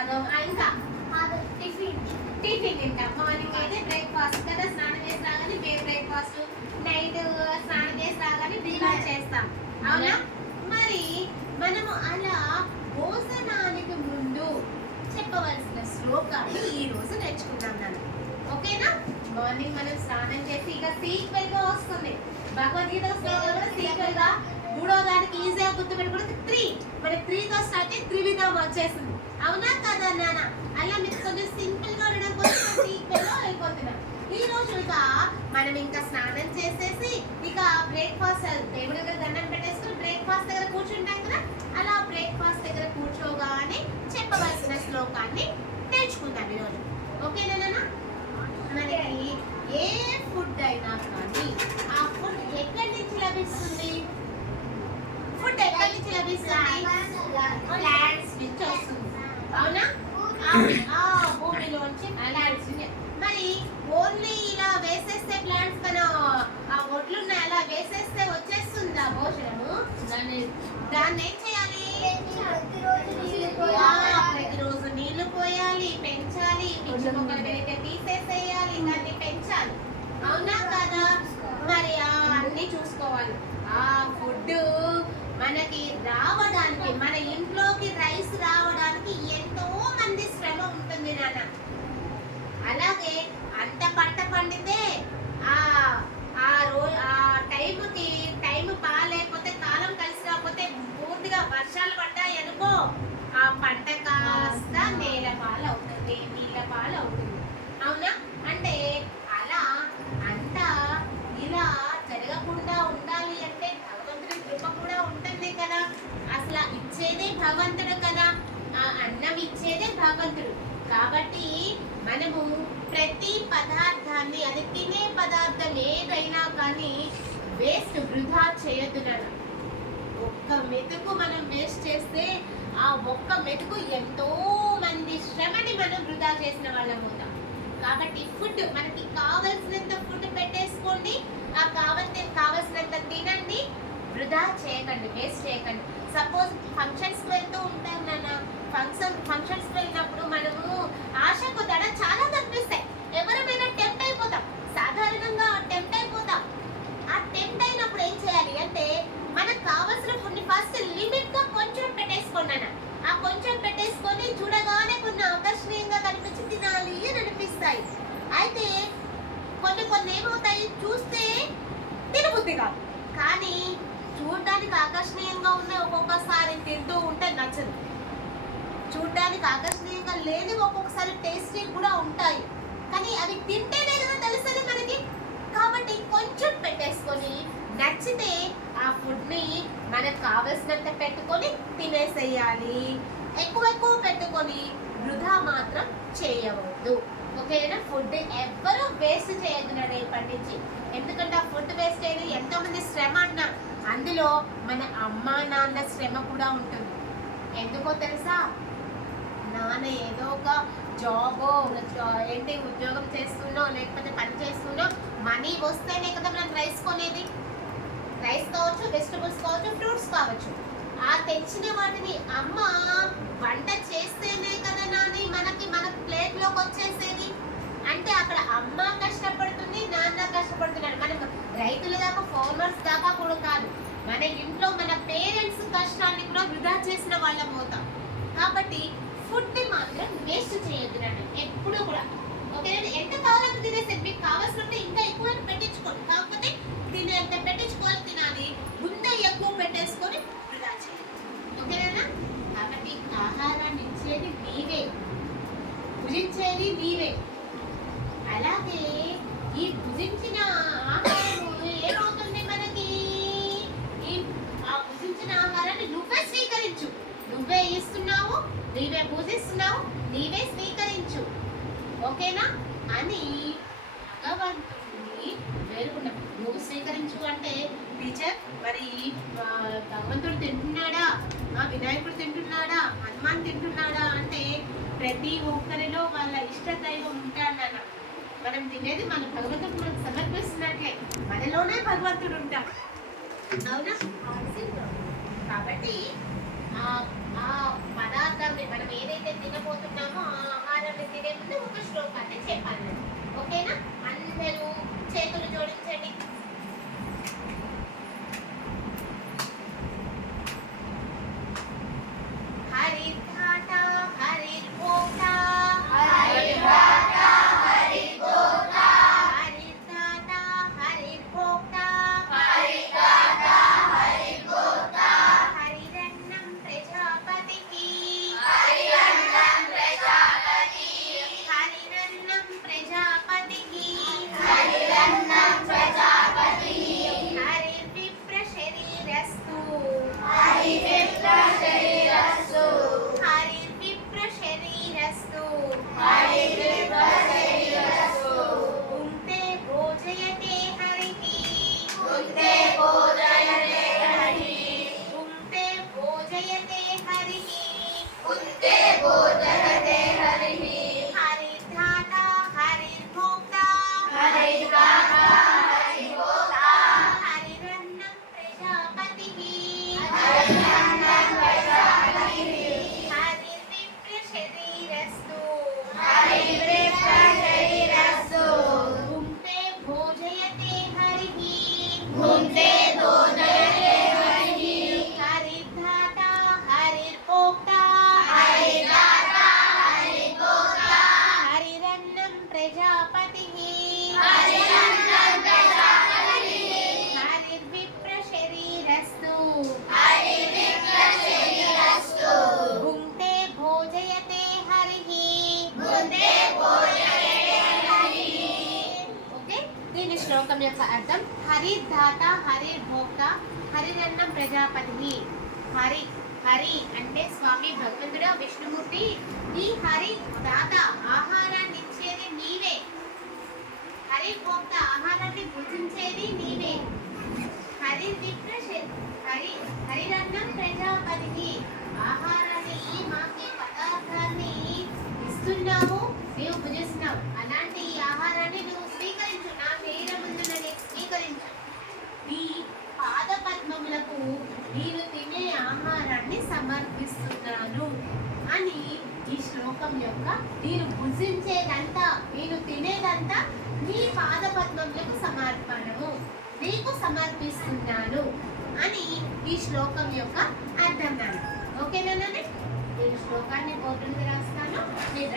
ప్రసాదం ఇంకా టిఫిన్ తింటాం. మార్నింగ్ అయితే బ్రేక్ఫాస్ట్ కదా, స్నానం చేసి రాగానే బ్రేక్ఫాస్ట్, నైట్ స్నానం చేసి రాగానే డిన్నర్ చేస్తాం. అవునా? మరి మనము అలా భోజనానికి ముందు చెప్పవలసిన శ్లోకాన్ని ఈ రోజు నేర్చుకుందాం నాన్న. ఓకేనా? మార్నింగ్ మనం స్నానం చేసి ఇక సీక్వెల్ గా వస్తుంది భగవద్గీత శ్లోకంలో సీక్వెల్ గా మూడో దానికి ఈజీగా గుర్తుపెట్టుకుంటే 3. మరి 3తో స్టార్ట్ అయ్యి త్రివిధం వచ్చేసింది. అవునా కదా నాన్న? అలా మీకు కొంచెం సింపుల్ గా ఉండడం కోసం సీక్వెల్ లో వెళ్ళిపోతున్నాం. ఈ రోజు ఇక మనం ఇంకా స్నానం చేసేసి ఇక బ్రేక్ఫాస్ట్ దేవుడి దగ్గర దండం పెట్టేసుకుని బ్రేక్ఫాస్ట్ దగ్గర కూర్చుంటాం కదా, అలా బ్రేక్ఫాస్ట్ దగ్గర కూర్చోగానే చెప్పవలసిన శ్లోకాన్ని నేర్చుకుందాం ఈరోజు. ఓకేనా నాన్న? మనకి ఏ ఫుడ్ అయినా కానీ ఆ ఫుడ్ ఎక్కడి నుంచి లభిస్తుంది? ఫుడ్ ఎక్కడి నుంచి లభిస్తుంది? ప్లాంట్స్ నుంచి వస్తుంది. అవునా? భూమిలోంచి ప్లాంట్స్. మరి ఓన్లీ ఇలా వేసేస్తే ప్లాంట్స్ మన ఆ ఒడ్లున్న అలా వేసేస్తే వచ్చేస్తుందా భోజనము? దాన్ని ఏం చేయాలి? ప్రతిరోజు నీళ్లు పోయాలి, పెంచాలి, పిచ్చి మొక్కలు పెరిగితే తీసేసేయాలి, దాన్ని పెంచాలి. అవునా కదా? మరి అన్ని చూసుకోవాలి. ఆ ఫుడ్ మనకి రావడానికి, మన ఇంట్లోకి రైస్ రావడానికి ఎంతో మంది శ్రమ ఉంటుంది నాన్న. అలాగే అంత పంట పండితే ఆ టైం బాగాలేకపోతే, కాలం కలిసి రాకపోతే, పూర్తిగా వర్షాలు పడ్డాయి అనుకో, ఆ పంట కాస్త నేల పాలు అవుతుంది, నీళ్ళ పాలు అవుతుంది. అవునా? అంటే అలా అంతా ఇలా జరగకుండా ఉండాలి అంటే భగవంతుడి కృప కూడా ఉంటుంది కదా. అసలు ఇచ్చేదే భగవంతుడు కదా, ఆ అన్నం ఇచ్చేదే భగవంతుడు. కాబట్టి మనము ప్రతి పదార్థాన్ని, అది తినే పదార్థం ఏదైనా కానీ వేస్ట్ వృధా చేయొద్దు నాన్న. ఒక్క మెతుకు మనం వేస్ట్ చేస్తే ఆ ఒక్క మెతుకు ఎంతో మంది శ్రమని మనం వృధా చేసిన వాళ్ళం అవుతాం. కాబట్టి ఫుడ్ మనకి కావలసినంత ఫుడ్ పెట్టేసుకోండి, ఆ కావలసినంత తినండి, వృధా చేయకండి, వేస్ట్ చేయకండి. సపోజ్ ఫంక్షన్స్ వెళ్తూ ఉంటాం నాన్న, ఫంక్షన్స్ వెళ్ళినప్పుడు మనము ఆశ కొద్దాడ చాలా కనిపిస్తాయి, ఎవరైనా టెంప్ట్ అయిపోతాం, సాధారణంగా టెంప్ట్ అయిపోతాం. ఆ టెంప్ట్ అయినప్పుడు ఏం చేయాలి అంటే మనకు కావాల్సిన ఫుడ్ని ఫస్ట్ లిమిట్ గా కొంచెం పెట్టేసుకోండి అన్న. ఆ కొంచెం పెట్టేసుకొని చూడగానే కొన్ని ఆకర్షణీయంగా కనిపించి తినాలి అని అనిపిస్తాయి. అయితే కొన్ని ఏమవుతాయి, చూస్తే తినబుద్ధి కాదు, కానీ చూడడానికి ఆకర్షణీయంగా ఉన్నాయి, ఒక్కొక్కసారి తింటూ ఉంటే నచ్చదు. చూడడానికి ఆకర్షణీయంగా లేని ఒక్కొక్కసారి టేస్టీ కూడా ఉంటాయి, కానీ అవి తింటేనే కదా తెలుస్తుంది మనకి. కాబట్టి కొంచెం పెట్టేసుకొని నచ్చితే ఆ ఫుడ్ని మనకు కావలసినంత పెట్టుకొని తినేసేయాలి. ఎక్కువ పెట్టుకొని వృధా మాత్రం చేయవద్దు. ఓకేనా? ఫుడ్ ఎవ్వరూ వేస్ట్ చేయొద్దు నా రేపటి నుంచి. ఎందుకంటే ఆ ఫుడ్ వేస్ట్ అయ్యేది ఎంతో మంది శ్రమ అన్న, అందులో మన అమ్మా నాన్న శ్రమ కూడా ఉంటుంది. ఎందుకో తెలుసా? నాన్న ఏదో ఒక జాబో ఏంటి ఉద్యోగం చేస్తున్నో లేకపోతే పని చేస్తున్నో మనీ వస్తేనే కదా మనం రైస్ కొనేది. రైస్ కావచ్చు, వెజిటబుల్స్ కావచ్చు, ఫ్రూట్స్ కావచ్చు. ఆ తెచ్చిన వాటిని అమ్మ వంట చేస్తేనే కదా నాని మన ప్లేట్లోకి వచ్చేసేది. అంటే అక్కడ అమ్మ కష్టపడుతుంది, నాన్న కష్టపడుతున్నాడు. మనం రైతుల దాకా, ఫార్మర్స్ దాకా కూడా కాదు, మన ఇంట్లో మన పేరెంట్స్ కష్టాన్ని కూడా వృధా చేసిన వాళ్ళం అవుతాం. కాబట్టి ఫుడ్ మాత్రం వేస్ట్ చేయొద్దు నాన్న ఎప్పుడు కూడా. ఓకేనా? ఎంత కావాలంటే తినేసేది, మీకు కావాల్సినట్టు ఇంకా ఎక్కువ పెట్టించుకోండి, కాకపోతే తినేంత పెట్టించుకోవాలి, తినాలి, ముందే ఎక్కువ పెట్టేసుకొని వృధా చేయాలి. ఓకేనా? కాబట్టి ఆహారాన్ని ఇచ్చేది నీవే, భుజించేది నీవే. అలాగే ఈ భుజించిన ఆహారము ఏమవుతుంది మనకి? ఆ భుజించిన ఆహారాన్ని నువ్వే స్వీకరించు. నువ్వే ఇస్తున్నావు, నీవే పూజిస్తున్నావు, నీవే స్వీకరించు. ఓకేనా? అని భగవంతుడిని వేడుకున్నాం. నువ్వు స్వీకరించు అంటే టీచర్ మరి భగవంతుడు తింటున్నాడా, వినాయకుడు తింటున్నాడా, హనుమాన్ తింటున్నాడా అంటే ప్రతి ఒక్కరిలో వాళ్ళ ఇష్ట దైవం ఉంటాడన్న. మనం తినేది మన భగవంతుడు మనకు సమర్పిస్తున్నట్లే, మనలోనే భగవంతుడు ఉంటాడు. అవునా? కాబట్టి ఆ పదార్థాన్ని మనం ఏదైతే తినబోతున్నామో ఆ ఆహారాన్ని తినే ముందు ఒక శ్లోకాన్ని చెప్పాలి. ఓకేనా? అందరూ చేతులు జోడించండి. హరిర్ధాత హరిర్భోక్తా హరిర్ధాత హరిర్భోక్తా హరిర్ధాత హరిర్భోక్తా హరిర్ధాత హరిర్భోక్తా హరిరన్నం ప్రజాపతికి హరిరన్నం ప్రజాపతికి హరిరన్నం ప్రజాపతికి హరిరన్నం ప్రజాపతికి హరిర్విప్ర శరీరస్తు హరిర్విప్ర శరీరస్తు హరిర్విప్ర శరీరస్తు హరిర్విప్ర శరీరస్తు భుంక్తే భోజయతే హరిః భుంక్తే భోజయతే హరిః భుంక్తే భోజయతే హరిః భుంక్తే భోజయతే హరిః హరిర్ధాత హరిర్భోక్తా హరిర్ధాత హరిర్భోక్తా హరిరన్నం ప్రజాపతికి హరిరన్నం ప్రజాపతికి హరిర్విప్ర శరీరస్తు హరిర్విప్ర శరీరస్తు భుంక్తే భోజయతే హరిః భుంక్తే భోజయతే హరిః హరిర్ధాత హరిర్భోక్తా హరిర్ధాత హరిర్భోక్తా హరిరన్నం ప్రజాపతికి హరిరన్నం ప్రజాపతికి హరిర్విప్ర శరీరస్తు హరిర్విప్ర శరీరస్తు భుంక్తే భోజయతే హరిః భుంక్తే భోజయతే హరిః. ఓకే, దీని శ్లోకం యొక్క అర్థం హరిర్ధాత హరిర్భోక్త హరిరన్నం ప్రజాపతి. హరి హరి అంటే స్వామి భగవంతుడా విష్ణుమూర్తి. ఈ హరి దాత ఆహారాన్ని ఇచ్చేది నీవే. హరిర్భోక్త ఆహారాన్ని భుజించేది నీవే. హరిర్విప్ర హరిరన్నం ప్రజాపతికి ఆహారాన్ని మాకి పదార్థాన్ని ఇస్తున్నావు, నీవు భుజిస్తున్నావు. అలాంటి ఈ ఆహారాన్ని నువ్వు స్వీకరించు, నా శరీరం ముందునని స్వీకరించు. నీ పాద పద్మములకు నేను తినే ఆహారాన్ని సమర్పిస్తున్నాను అని ఈ శ్లోకం యొక్క నేను భుజించేదంతా నేను తినేదంతా నీ పాద పద్మములకు సమర్పణము, నీకు సమర్పిస్తున్నాను అని ఈ శ్లోకం యొక్క అర్థం. ఓకేనా? నేను శ్లోకాన్ని బోర్డు మీద రాస్తాను. మీరు